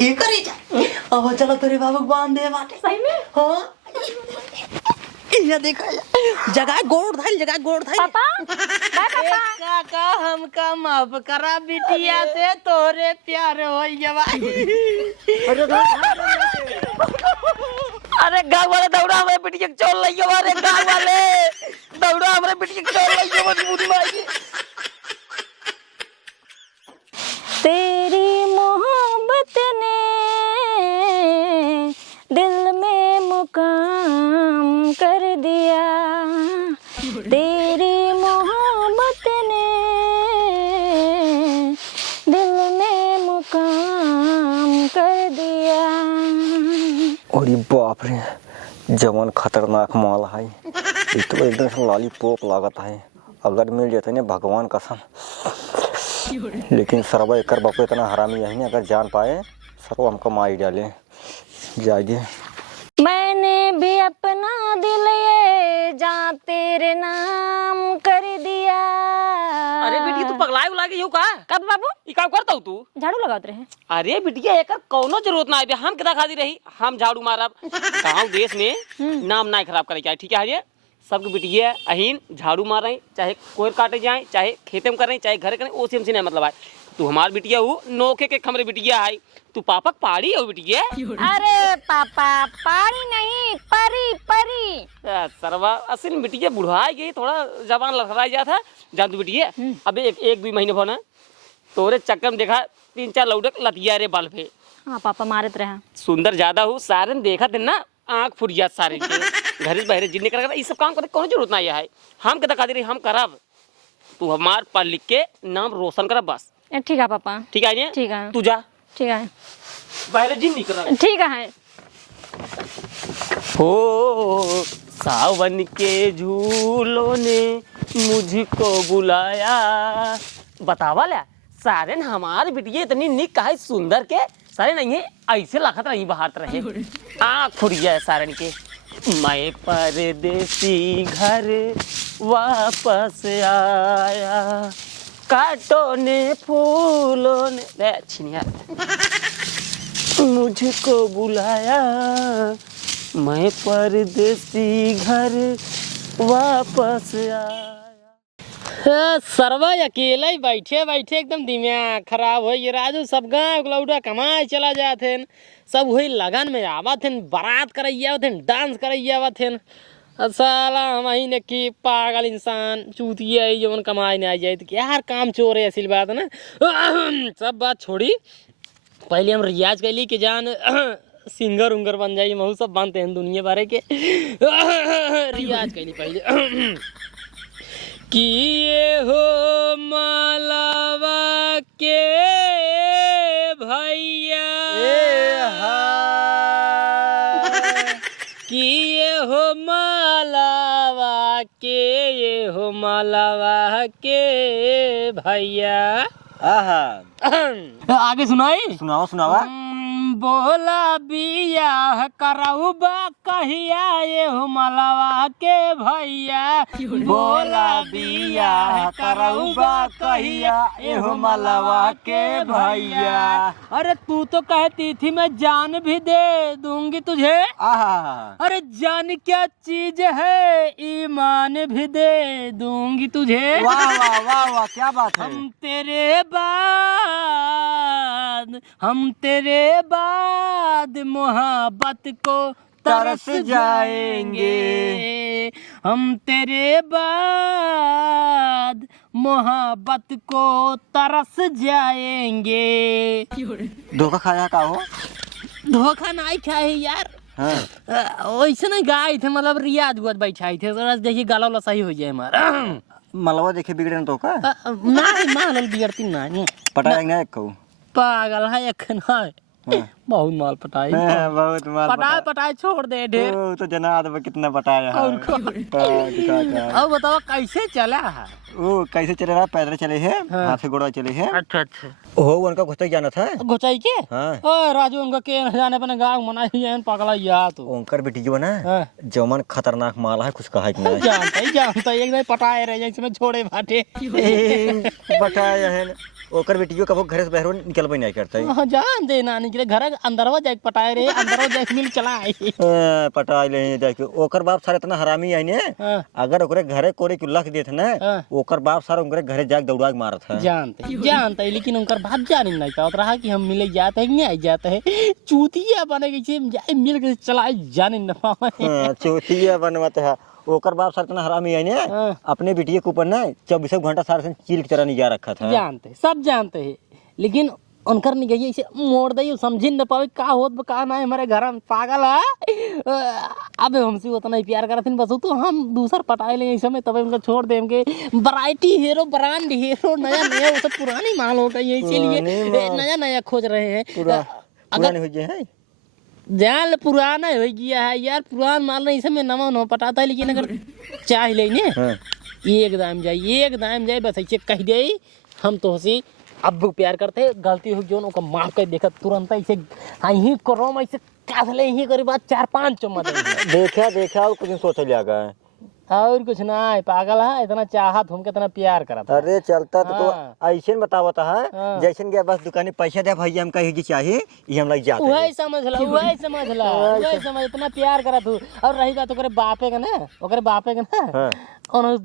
ये करे जा अब चलो तेरे बाबू बांध दे बाटे सही में हाँ ये देखा जगह गोड़ धाइल पापा बाय पापा काका हमका माफ करा बिटिया से तोरे प्यार हो अरे गाँव वाले दौड़ा हमारे बिटिया चोल लियो अरे गाँव वाले दौड़ा हमारे बिटिया चोल लियो मजबूरी माई तेरी मोहब्बत ने दिल में मुकाम कर दिया तेरी मोहब्बत ने दिल में मुकाम कर दिया। अरे बाप रे जवान खतरनाक माल है ये तो एकदम से लॉलीपॉप लागत है अगर मिल जाते ना भगवान कसम लेकिन सरवा एकर बापू इतना हरामी है अगर जान पाए सरवा हमको मार डाले जाइए। मैंने भी अपना दिल ये जा तेरे नाम कर दिया। अरे बिटिया तू पगलाए उला के यो का कब बाबू ई काम करता हूं तू झाड़ू लगाते रहे। अरे बिटिया एकर कोनो जरूरत ना है हम कितना खादी रही हम झाड़ू मारब गांव देश में नाम ना खराब करे ठीक है ये सबके बिटिया अहीन झाड़ू मार रही चाहे कोयर काटे जाए चाहे खेते में कर रही चाहे घर करें ओसी हमसे नहीं मतलब है तू हमार बिटिया हो नोखे के खमरे बिटिया है तू पापा पाड़ी हो बिटिया। अरे पापा पारी नहीं परी परी सरवा असल में बिटिया बुढ़ाई गई थोड़ा जवान लड़खड़ा गया था जान तू बिटिया अब एक 2 महीने होना तोरे चक्कर में देखा 3-4 लौडक लतिया रे बाल पे। हाँ पापा मारत रहे सुंदर ज्यादा हो सारे देखा थे ना आँख फुरिया सारे घर बहरे जिन्ने कर ये सब काम करे कौन जरूरत ना है हम के दिखा दे रही हम करब तू हमार पढ़ लिख के नाम रोशन करब बस ठीक है पापा ठीक है ठीक है तू जा ठीक है बहरे जिन नहीं कर ठीक है। हो सावन के झूलों ने मुझको बुलाया बतावा ला सारे हमारे बिटिया इतनी निक काहे सुंदर के सारे नहीं है ऐसे लखत रही बहारत रहे आँख फुरिया है सारन के मैं परदेसी घर वापस आया कांटों ने फूलों ने छिनिया मुझको बुलाया मैं परदेसी घर वापस आया। सरवा अकेला ही बैठे बैठे एकदम दिमाग खराब हो ये राजू सब गाँव लौटा कमाए चला जाते सब वही लगन में आवत थे बारात करैया थे डांस करैया थे साला महीने की पागल इंसान चूतिया जवन कमाए नहीं आ जाए तो यार काम चोर है असल बात ना सब बात छोड़ी पहले हम रियाज कैली कि जान सिंगर उंगर बन जाइए महू सब बनते हैं दुनिया बारे के रियाज कैली पहले कि ये हो मालावा के भैया कि ये हो मालावा के ये हो मालावा के भैया आगे सुनाई सुनाओ सुनावा बोला बियाह करौबा कहिया ये हो मलवा के भैया बोला बियाह करौबा कहिया ये हो मलवा के भैया। अरे तू तो कहती थी मैं जान भी दे दूंगी तुझे अरे जान क्या चीज है ईमान भी दे दूंगी तुझे। वाह वाह वाह वाह क्या बात है। हम तेरे बाद मोहब्बत को तरस जाएंगे हम तेरे बाद मोहब्बत को तरस जाएंगे। धोखा खाया का हो धोखा नहीं खाए यार वैसे नहीं गाय थे मतलब रियाज गुआज बैठाई थे देखिए गाला वाला सही हो जाए हमारा मलवा देखे बिगड़े तो का नहीं माल बिगड़ती नहीं पटाया नहीं कहूँ पागल है अखन है बहुत माल पटाई बहुत माल पटाए पटाए छोड़ दे ढेर तो जनाब कितना पटाया है अब बताओ कैसे चला है वो कैसे चले रहा पैदल चले हैं हाथ से गोड़ा चले हैं। अच्छा अच्छा ओहो उनका घुसई जाना था घुसाई के हाँ। राजू उनका के जाने अपने गाँव मनाई है पागला या तो ओंकर बेटी जो ना जमन खतरनाक माल है कुछ कहा ना जानता ही एक दिन पटाए रहे इसमें छोड़े भाटे पटाया है ओकर बेटियो कबो घर से बाहर निकलबे नहीं करता है। हाँ, जान दे नानी के घर अंदरवा जाके पटाए रे, अंदरवा जाके मिल चला आई। पटाई ले जाके ओकर बाप सारे इतना हरामी आई ने, हाँ। अगर ओकरे घरे कोरे के लख देत ना, हाँ। ओकर बाप सारे ओकरे घरे जाके दौड़ा के मारत है। जानते लेकिन उनकर बाप जान नहीं पावत रहा कि हम मिले जाते हैं नहीं जाते हैं, चूतिया बने के जाए मिल के चला जाने न पावे। चौथिया बनवाते है ओकर बाप सारे इतना हरामी आई ने, हाँ। अपने बेटिए के ऊपर ना 24 घंटा सारे से चील की तरह निगाह रखा था। जानते सब जानते हैं, लेकिन उनकर नहीं गई ऐसे मोड़ दई समझ न पावे का होत का ना है हमारे घर में पागल है। अब हमसे उतना ही प्यार करथिन बस तो हम दूसर पटाए ले समय तब उनका छोड़ देम के वैरायटी हीरो ब्रांड हीरो नया नया वो सब पुरानी माल हो गई है, इसीलिए नया नया खोज रहे हैं। पुराने हो गए हैं जान पुराना हो गया है यार, पुरान माल नहीं समय नवा न पटाता है, लेकिन अगर चाह लेने एक दाम जाए बस ऐसे कह दे हम तो हसी अब प्यार करते गलती हो जो उनको माफ कर देखा तुरंत ऐसे ही करो ऐसे कासले ही करी बात 4-5 चम्मच देखा और कुछ सोच लिया गया और कुछ ना है, पागल है इतना चाहत हमके इतना प्यार करता। अरे चलता तो ऐसे बतावता है हाँ। जैसे गया बस दुकाने पैसा दे भैया हम कहे कि चाहिए ये हम लग जाते हैं। वही समझ ला इतना प्यार करा तू। और रही बात ओकरे बापे का ना, ओकरे बापे का ना हाँ। उन्होंने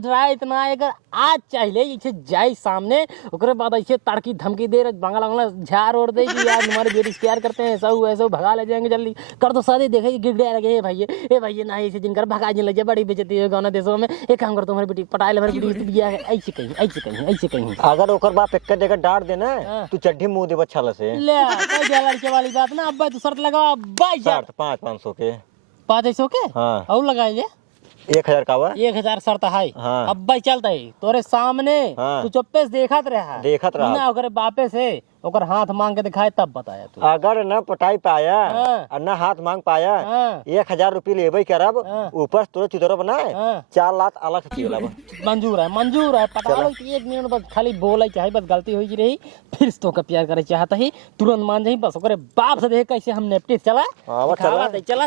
डरा इतना अगर आज चाहिए ऐसे जाए सामने ओकरे बाद ऐसे तड़की धमकी दे रहे बंगला बंगला झाड़ ओढ़ दे कि यार हमारे बेटी से प्यार करते हैं सब ऐसे भगा ले जाएंगे जल्दी कर दो शादी देखे गिरडे लगे ए भैया ना ऐसे जिनकर भगा लग जाए बड़ी बेइज्जती है गाना देशों में। एक काम कर तुम्हारी बेटी पटाए ले हमारी बेटी बिया ऐसे कहीं अगर ओकर बाप एक जगह डांट देना तू चड्ढी मुंह दे बच्चा से ले कोई लड़के वाली बात ना। अब तो शर्त लगा 500 के 500 के हाँ। और लगाए ले 1000 का हुआ 1000 शर्त है। हाँ। अब भाई चलता है तोरे सामने हाँ। तू चुप्पे से देखत रहा ना ओकरे बापे से ओकर हाथ मांग के दिखाए तब बताया तू। अगर न पटाई पाया हाँ। और न हाथ मांग पाया हाँ। 1000 रुपये लेबे करब हाँ। ऊपर तोरे चुदर बनाए हाँ। 4 लाख अलग से चीला मंजूर है पटा लो कि 1 मिनट बस खाली बोले चाहे बस गलती हुई रही फिर तो का प्यार करे चाहता ही तुरंत मान जाई बस ओकरे बाप से देख कैसे हम नेपटी चला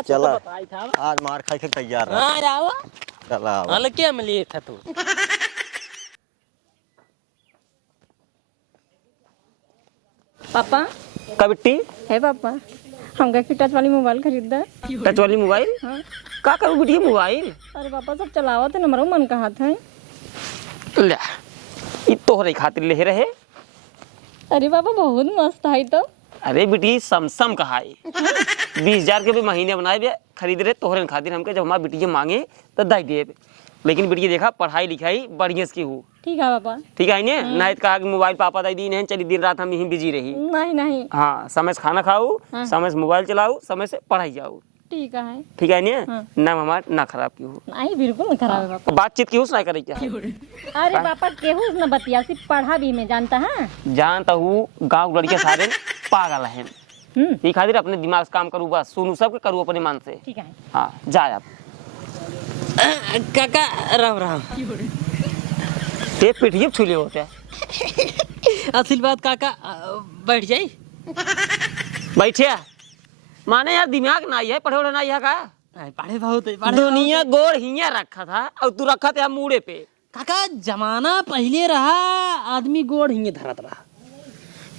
चला आज मार खाई के तैयार है। हां जाओ चला हल्के में लिए था तू। पापा का बिट्टी है पापा हम कहे कि टच वाली मोबाइल खरीद दे। टच वाली मोबाइल हाँ। का करूँ बिटिया मोबाइल अरे पापा सब चलावा थे नंबरों मन का हाथ है। ले ई तोहरे खातिर ले रहे। अरे पापा बहुत मस्त है तो। अरे बिटी समसम का है 20,000 के भी महीने बनाए बे खरीद रहे तोहरे खातिर हमके जब हमारे बिटिया मांगे तो दे दिए। लेकिन बिटिया देखा पढ़ाई लिखाई बढ़िया की हो। ठीक है पापा। ठीक है ने नहीं कहा कि मोबाइल पापा दे दी नहीं चली दिन रात हम यहीं बिजी रही। नहीं हाँ समय से खाना खाओ समय से मोबाइल चलाओ समय से पढ़ाई जाओ। ठीक है ने नाम हमारा ना खराब की हो। नहीं बिल्कुल नहीं खराब है पापा। बातचीत की हो ना करे क्या। अरे पापा केहू न बतिया सिर्फ पढ़ा भी में जानता है। जानता हूँ गाँव लड़के सारे पागल हैं ये खातिर अपने दिमाग से काम करूँ बस सुनू सब करूँ अपने मन से। ठीक है हाँ जाए आप काका राम राम ये पिटिए छूले होते असली बात काका बैठ जाई बैठे माने यार दिमाग ना है पढ़े ना है का पढ़े बहुत है दुनिया गोड़ हिया रखा था और तू रखा था मुड़े पे। काका जमाना पहले रहा आदमी गोड़ हिंगे धरत रहा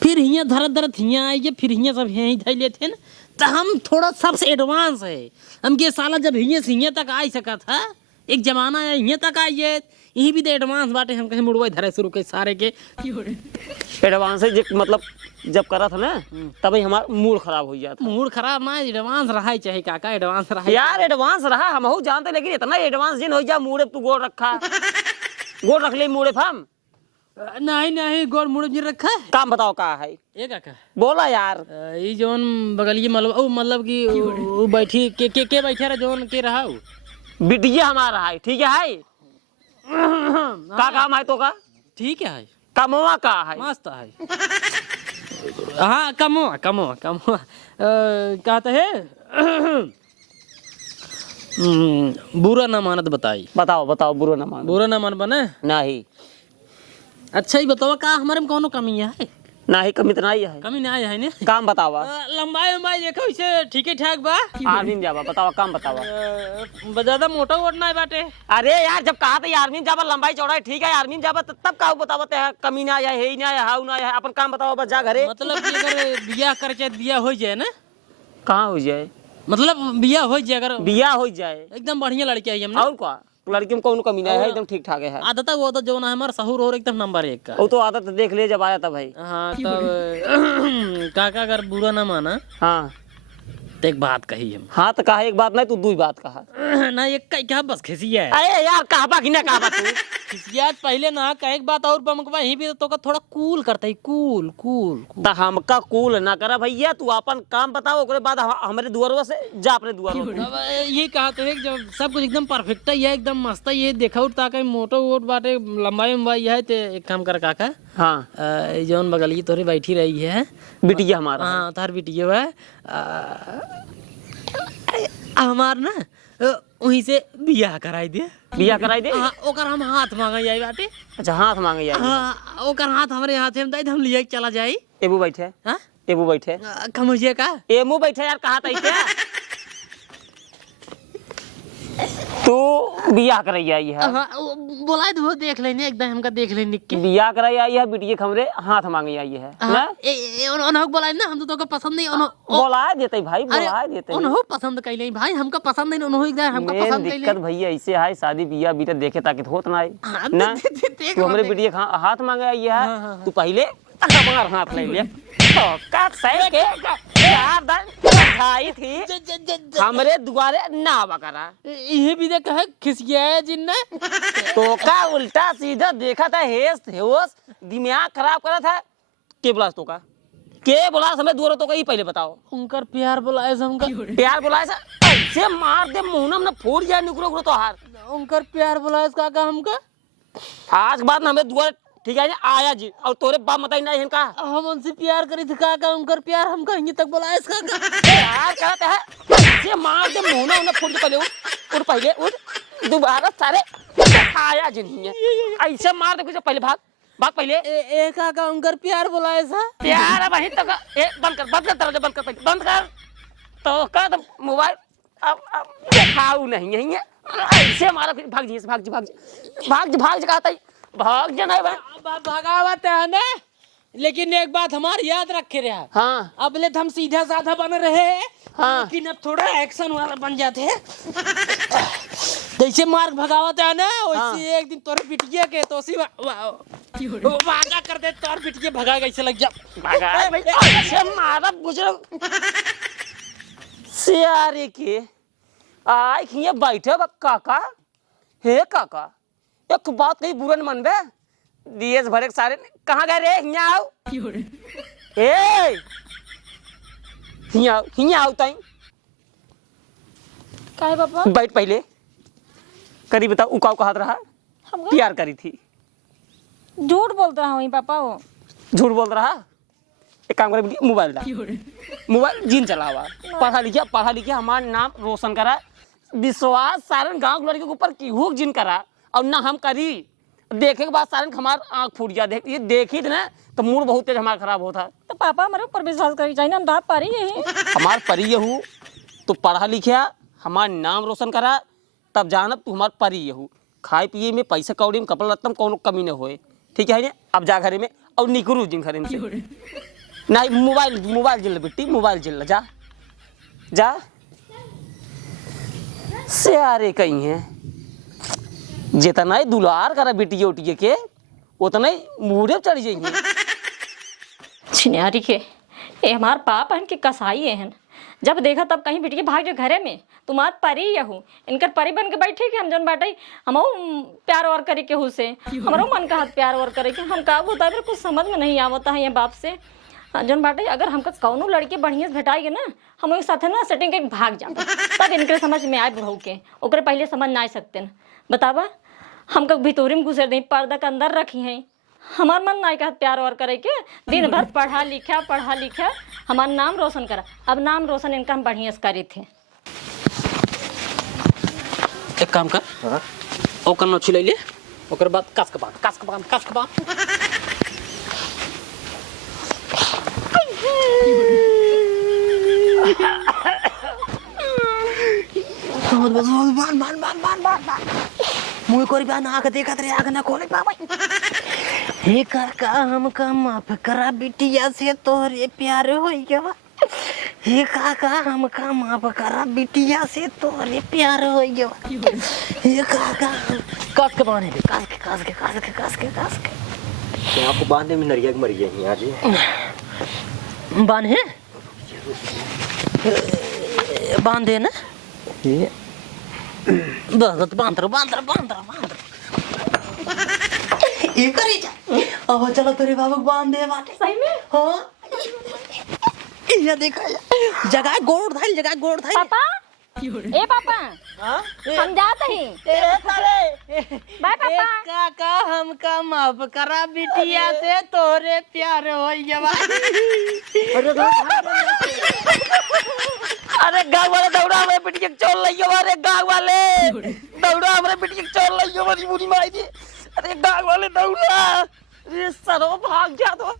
फिर हिया धरत हिया आई फिर हिया सब यहीं धर लेते न तो हम थोड़ा सबसे एडवांस है हमके साला जब हिया से हिया तक आ सका था एक जमाना है हिया तक आइए यही भी तो एडवांस बाटे हम कहीं मुड़वा धरे शुरू के सारे के एडवांस है मतलब जब करा था ना तभी हमारा मूड खराब हो जाता। मूड खराब ना एडवांस रहा ही चाहिए काका एडवांस रहा यार एडवांस रहा हम जानते लेकिन इतना एडवांस जिन हो जा मुड़े तू गोड़ रखा गोड़ रख ले मुड़े हम नहीं गोड़ मुड़ जी रखा है। काम बताओ का है ये काका बोला यार ये जोन बगलिए मतलब कि वो बैठी के बैठे रहा जोन के रहा बिटिया हमारा है ठीक है का काम है तो का ठीक है कमवा का है मस्त है हाँ कमवा कहते है बुरा ना मानत बताई बताओ बुरा ना मान बुरा ना मान बने नहीं। अच्छा ही बताओ का हमारे में कौन कमी है ना ही कमी तो ना ही है। कमी ना है ने काम बतावा। लंबाई उम्बाई देखो इसे ठीक है ठाक बा। आर्मी में जावा बतावा, काम बतावा। ज्यादा मोटा वोट ना है बाटे। अरे यार जब कहा था आर्मी में जावा, लंबाई चौड़ाई ठीक है, आर्मी में जावा तब का बतावत है कमी ना है ही ना है, हाउ ना है। अपन काम बतावा बस, जा घरे। मतलब कि अगर बियाह कर चाहे बियाह हो जाए ना, कहाँ हो जाए? मतलब बियाह हो जाए, अगर बियाह हो जाए एकदम बढ़िया लड़की है हमने। और क्या, लड़की में कौन कमी ना है, एकदम ठीक ठाक है। आदत वो तो जो ना है हमारा सहूर और एकदम नंबर 1 का। वो तो आदत देख ले जब आया था भाई। हाँ तब काका अगर बुरा ना माना हाँ तो एक बात कही हम। हाँ तो कहा एक बात नहीं तू दू बात कहा। ना एक का क्या बस खिसिया है। अरे यार कहबा कि ना कहबा तू। खिसिया पहले ना कहे एक बात और बमकवा यहीं भी तो का थोड़ा कूल करता है, कूल कूल कूल। तो हमका कूल ना करा भैया, तू अपन काम बताओ, ओकरे बाद हमारे दुआरवा से जा अपने दुआरवा पे। अब ये कहा तो है कि जब सब कुछ एकदम परफेक्ट है, एकदम मस्त है, ये देखा उठता का मोटो वोट बाटे, लंबाई उम्बाई है। तो एक काम कर काका, हाँ जौन बगल की तोरी बैठी रही है बिटिया हमारा। हाँ तार बिटिया है, हमार ना वहीं से बियाह कराई दे। बियाह कराई दे। हाँ, ओकर हम हाथ मांगा जाए बाटे। अच्छा हाथ मांगे यार। हाँ, ओकर हाथ हमारे हाथ में दे, हम लिए चला जाए। एबू बैठे, हाँ एबू बैठे, खमुझे का एमू बैठे यार, कहा था क्या तू बियाह कराई आई है? हाँ, बोला तो वो देख लेने एकदम, हमका देख लेने निक के। बियाह कराई आई है, बिटिया खमरे हाथ मांगे आई है ना? उन्होंने बोला ना, हम तो पसंद नहीं। बोला देते भाई, बोला देते। उन्होंने पसंद कैले भाई, हमका पसंद नहीं, उन्होंने एकदम हमका मेन पसंद दिक्कत कैले। भैया ऐसे है, शादी बियाह बीटा देखे ताकि होत ना है हाँ, ना। देख तू हमरे बिटिया हाथ मांगे आई है, तू पहले हमार हाथ ले ले। तो का सही के यार दन खाई थी हमरे दुआरे ना बकरा। ये भी देख है खिसिया है जिन्ने। तो का उल्टा सीधा देखा था, हेस होश दिमाग खराब करा था। के बुलास तो का, के बुलास हमें दूर तो का ही पहले बताओ। उनकर प्यार बुलाए से हमका। प्यार बुलाए से ऐसे मार दे मुंह में फूट जाए निकलो तो हार। उनकर प्यार बुलाए से काका हमका। आज के बाद हमें दुआरे ठीक है आया जी, और तोरे बाप बताई नहीं इनका। हम उनसे प्यार करी थी काका, उनकर प्यार हमका यहीं तक बुलाए से काका। प्यार करते है ऐसे मार दे मुंह में फूट पहले उठ पहले उठ दोबारा सारे आया जी नहीं है, ऐसे मार दे पहले भाग भाग पहले। ए काका उनकर प्यार बुलाए सा। प्यार वहीं तक बंद कर दरवाजा बंद कर पहले बंद कर। तो का तो मोबाइल अब दिखाऊ नहीं है, ऐसे मारा फिर भाग जी भाग जी भाग जी भाग जी भाग जी कहता है भाग जा नहीं भगावत है ना, लेकिन एक बात हमारी याद रखे रहा। हाँ अब ले हम सीधा साधा बन रहे हैं, हाँ। लेकिन अब थोड़ा एक्शन वाला बन जाते हैं। जैसे मार्ग भगावत है ना, वैसे एक दिन तोरे बिटिया के तो उसी वादा कर दे, तोर बिटिया भगा कैसे लग जा भगा ऐसे मारा गुजर सियारे के आय खिए बैठे बा काका। हे काका एक बात कही बुरा न मनबे, दिएस भरे के सारे कहाँ गए रे? हिया आओ ए हिया आओ ताई काहे पापा? बैठ पहले करी बताओ उकाव का हाथ रहा हमका प्यार करी थी, झूठ बोलता है वही पापा। वो झूठ बोल रहा। एक काम करे मोबाइल दा, मोबाइल जिन चलावा, पढ़ा लिखा हमारा नाम रोशन करा, विश्वास सारन गांव के लड़के के ऊपर की जिन करा, और ना हम करी देखे के बाद सारन हमार आँख फूट जा। देख ये देखी थी ना तो मूड बहुत तेज हमारा खराब होता। तो पापा हमारे ऊपर विश्वास करी चाहिए ना, हम दाप पा रही है। हमार परी यहू तो पढ़ा लिखा हमार नाम रोशन करा, तब जानब तू हमार परी यहू। खाए पिए में पैसा कौड़ी में कपड़ा लत्ता में कोनो कमी न होए, ठीक है ना? अब जा घरे में और निकरू जिन घरे से नहीं मोबाइल जिल बेटी, मोबाइल जिल जा जा से आरे कहीं है जितना ही दुलार करा बेटिए उटिए के उतना ही मुड़े चढ़ जाएंगे। छिनियारी के ये हमार पाप हन के कसाई है, जब देखा तब कहीं बिटिया भाग जो घरे में, तुम्हार परी यहू इनकर परी बन के बैठे कि हम जन बाटे हम प्यार और करे के से हमारो मन का हाथ प्यार और करे के हम का होता है कुछ समझ में नहीं आवता है ये बाप से जन बाटे। अगर हमको कौनो लड़के बढ़िया से भेटाएगे ना, हम एक साथ ना सेटिंग के भाग जाते, तब इनके समझ में आए बुढ़ऊ के, ओकरे पहले समझ ना आ सकते न। बतावा हमको भितोरी में घुसे नहीं, पर्दा के अंदर रखी हैं, हमार मन ना कहत प्यार और करे के, दिन भर पढ़ा लिखा हमार नाम रोशन करा। अब नाम रोशन इनका हम बढ़िया से करे थे। एक काम कर ओकर नोची ले ले, ओकर बाद कस के बांध। मुझे कोई बात आँख देखा तेरे आँख ना खोले बाबा। हे काका हमका माफ करा बिटिया से तोरे प्यार हो गया। हे काका हमका माफ करा बिटिया से तोरे प्यार हो गया। हे काका कस के बांधे कस के कस के कस के कस के कस के क्या आपको बांधने में नरिया मर गई यार जी। बांधे बांधे ना ये बांध बांध बांध बांध बांध ये करे जा। अब चलो तेरे बाबू बांध दे बाटे सही में हाँ ये देखा जगह गोड़ धाइल जगह गोड़ धाइल पापा ए पापा हम जाते ही बाय पापा। काका हमका माफ करा बिटिया से तोरे प्यार हो गया। अरे गाँव वाले दौड़ा हमारे पिटिया चोल लियो। अरे गाँव वाले दौड़ा हमारे पिटिया चोल लियो। मजबूरी मारी दी। अरे गाँव वाले दौड़ा। अरे सरो भाग जा तो।